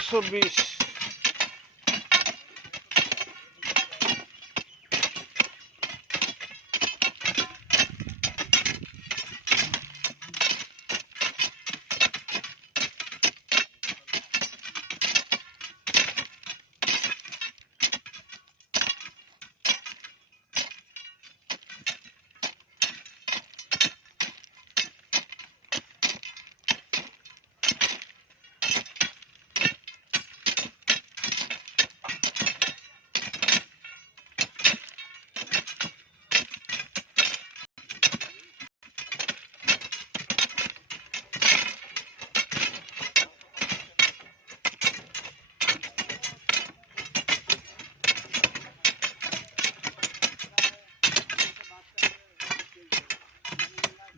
120।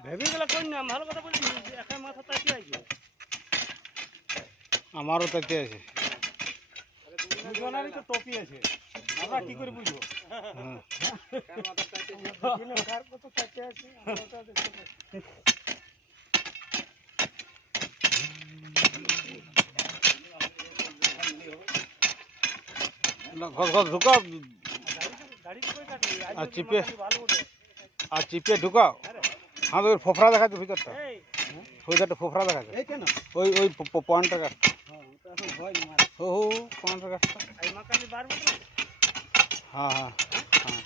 ভেবেগুলো কই না ভালো কথা বলছি একা মাথা তাকি আছে আমারও তাতে আছে দুজনেরই তো টপি আছে আমরা কি করে বুঝবো কার কত তাকি আছে আমরা তো দেখতে পাচ্ছি ঘর ঘর ঢুকাও গাড়ি কই কাটলি আর চিপে ভালো ওঠে আর চিপে ঢুকাও হ্যাঁ ওই ফোফরা দেখাচ্ছে ভিতরটা এই ওইটা ফোফরা দেখাচ্ছে এই কেন ওই ওই পয়েন্টের গাছটা হ্যাঁ তো এখন ভয় না ও পয়েন্টের গাছটা এই মাকালি বারবো তো হ্যাঁ হ্যাঁ হ্যাঁ